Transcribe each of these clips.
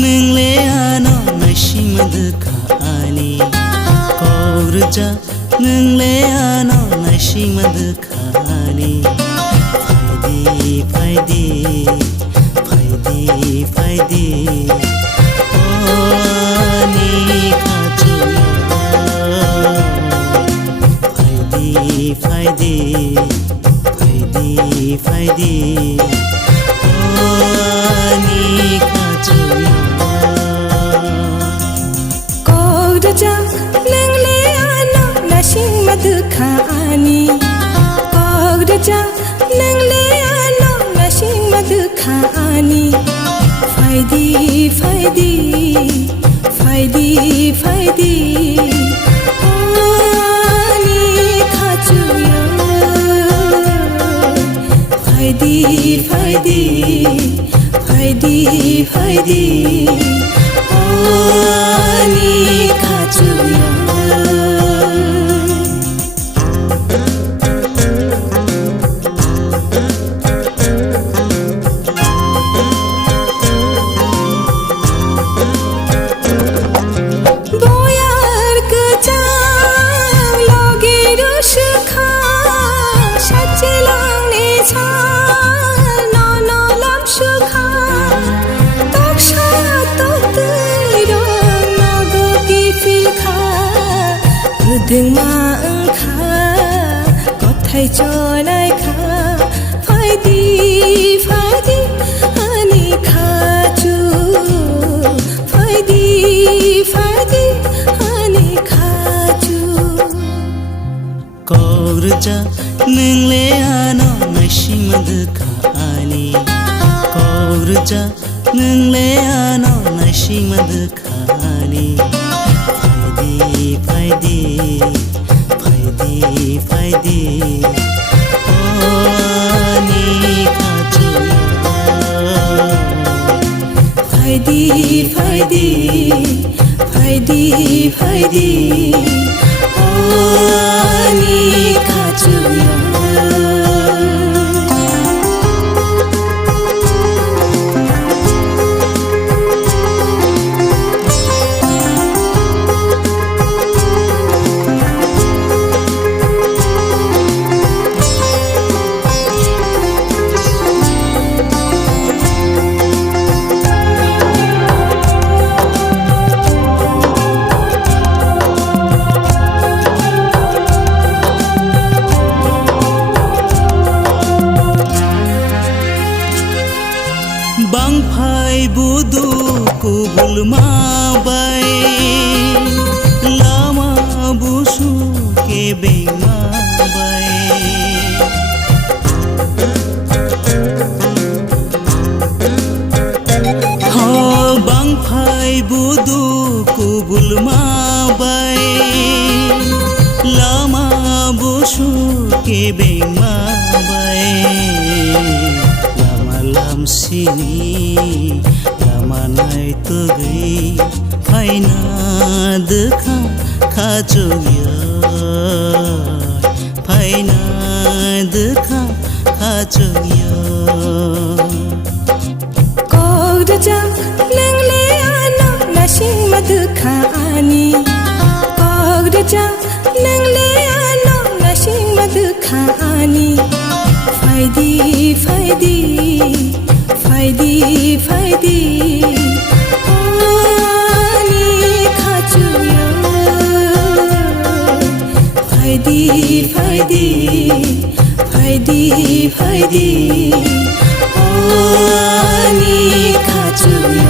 नोंले आनो नसीमद खानी कौरजा नोंले आनो नसीमद खानी फायदी ओनी खाचुया फायदी ओनी खाचुया कौरजा नोंले आनो नसीमद खानी कौरजा नोंले आनो नसीमद खानी फायदी ओनी खाचुया फायदी ओनी खाचुया Dengma engkha kothai chonai kha faidi ani khachu faidi ani khachu कौरजा नोंले आनो नसीमद खानी कौरजा नोंले आनो नसीमद खानी फायदी ओनी खाचुया फायदी ओनी खाचुया बांफाय बुदु कुबुल माबाय लामा बुसु के बेमाबाय हो बांफाय बुदु कुबुल माबाय लामा बुसु के बेमाबाय Sini lama nai tugi faina dekha khajuya faina dekha khajuya कौरजा नोंले आनो नसीमद खानी कौरजा नोंले आनो नसीमद खानी फायदी ओनी खाचुया फायदी ओनी खाचुया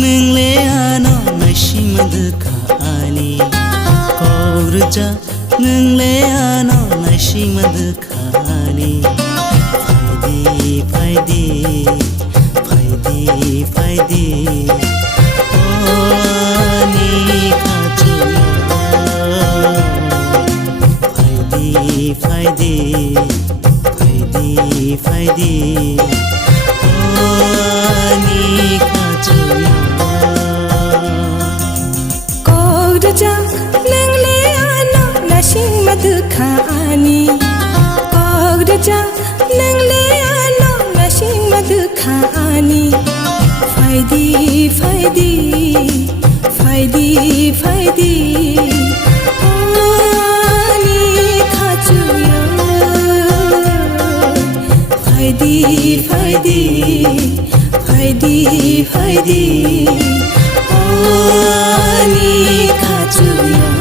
नोंले आनो नासिमद खानी कौरजा नोंले आनो नासिमद खानी फायदे फायदे ओनी खाचुया फायदे ओनी खाचुया कौरजा नोंले आनो नासिमद खानी कौरजा नोंले आनो नासिमद खानी फायदे ओनी खाचुया फायदे ओनी खाचुया